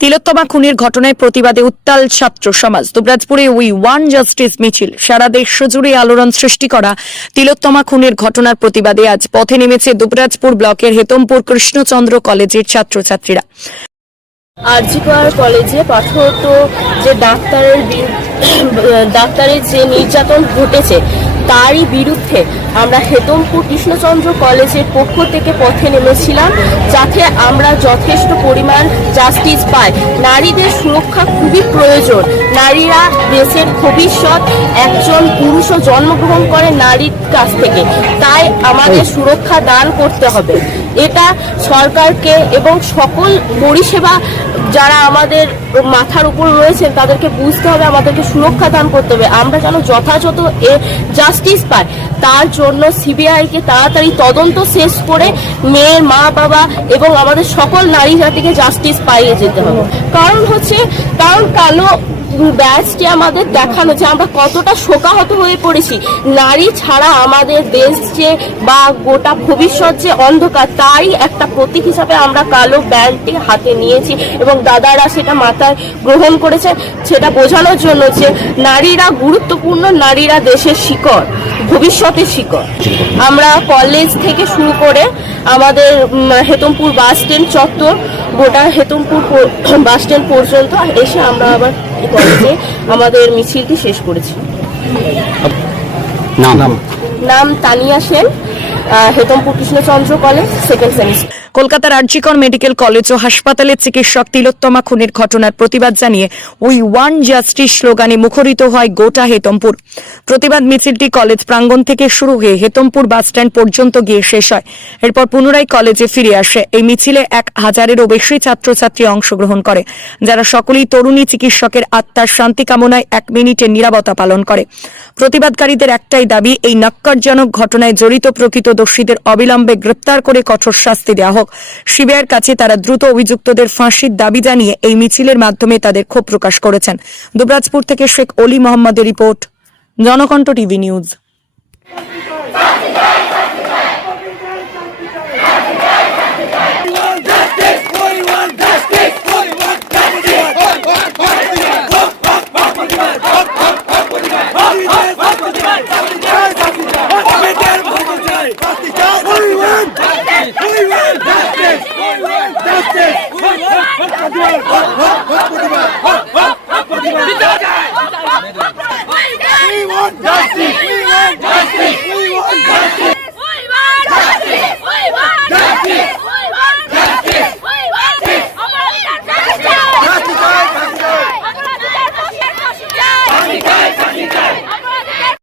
তিলোত্তমা খুনের ঘটনায় প্রতিবাদে উত্তাল ছাত্র সমাজ। দুবরাজপুরে উই ওয়ান জাস্টিস মিছিল। সারা দেশ জুড়ে আলোড়ন সৃষ্টি করা তিলোত্তমা খুনের ঘটনার প্রতিবাদে আজ পথে নেমেছে দুবরাজপুর ব্লকের হেতমপুর কৃষ্ণচন্দ্র কলেজের ছাত্রছাত্রীরা। আরজিকর কলেজে পাঠরত যে ডাক্তারের ডাক্তারের যে নির্যাতন ঘটেছে তারই বিরুদ্ধে আমরা হেতমপুর কৃষ্ণচন্দ্র কলেজের পক্ষ থেকে পথে নেমেছিলাম যাতে আমরা যথেষ্ট পরিমাণ জাস্টিস পাই। নারীদের সুরক্ষা খুবই প্রয়োজন। নারীরা দেশের ভবিষ্যৎ একজন পুরুষও জন্মগ্রহণ করে নারীর কাছ থেকে। তাই আমাদের সুরক্ষা দান করতে হবে। এটা সরকারকে এবং সকল পরিষেবা যারা আমাদের মাথার উপর রয়েছেন তাদেরকে বুঝতে হবে আমাদেরকে সুরক্ষা দান করতে হবে। আমরা যেন যথাযথ এ জাস্টিস পাই তার জন্য সিবিআইকে তাড়াতাড়ি তদন্ত শেষ করে মেয়ের মা, বাবা এবং আমাদের সকল নারী জাতিকে জাস্টিস পাইয়ে যেতে হবে। কারণ হচ্ছে, কারণ কালো ব্যাচটি আমাদের দেখানো যে আমরা কতটা শোকাহত হয়ে পড়েছি। নারী ছাড়া আমাদের দেশ যে বা গোটা ভবিষ্যৎ যে অন্ধকার, তারই একটা প্রতীক হিসাবে আমরা কালো ব্যান্ডটি হাতে নিয়েছি এবং দাদারা সেটা মাথায় গ্রহণ করেছে। সেটা বোঝানোর জন্য যে নারীরা, গুরুত্বপূর্ণ নারীরা দেশের শিকড়। ভবিষ্যতের শিকড়। আমরা কলেজ থেকে শুরু করে আমাদের হেতমপুর বাস স্ট্যান্ড চত্বর গোটা হেতমপুর বাস স্ট্যান্ড পর্যন্ত এসে আমরা আবার কলেজে আমাদের মিছিলটি শেষ করেছি। নাম? নাম? Tania Sen Hetampur Krishnachandra college second semester কলকাতার আরজিকর মেডিকেল কলেজ ও হাসপাতালে চিকিৎসক তিলোত্তমা খুনের ঘটনার প্রতিবাদ জানিয়ে উই ওয়ান জাস্টিস স্লোগানে মুখরিত হয় গোটা হেতমপুর। প্রতিবাদ মিছিলটি কলেজ প্রাঙ্গণ থেকে শুরু হয়ে হেতমপুর বাসস্ট্যান্ড পর্যন্ত গিয়ে শেষ হয়। এরপর পুনরায় কলেজে ফিরে আসে। এই মিছিলে এক হাজারেরও বেশি ছাত্রছাত্রী অংশগ্রহণ করে, যারা সকলেই তরুণী চিকিৎসকের আত্মার শান্তি কামনায় এক মিনিটের নিরাপত্তা পালন করে। প্রতিবাদকারীদের একটাই দাবি, এই নক্করজনক ঘটনায় জড়িত প্রকৃত দোষীদের অবিলম্বে গ্রেপ্তার করে কঠোর শাস্তি দেওয়া হোক। সিবিআইয়ের কাছে তারা দ্রুত অভিযুক্তদের ফাঁসির দাবি জানিয়ে এই মিছিলের মাধ্যমে তাদের ক্ষোভ প্রকাশ করেছেন। দুবরাজপুর থেকে শেখ অলি মোহাম্মদের রিপোর্ট, জনকণ্ঠ টিভি নিউজ। প্রতিবাদ প্রতিবাদ প্রতিবাদ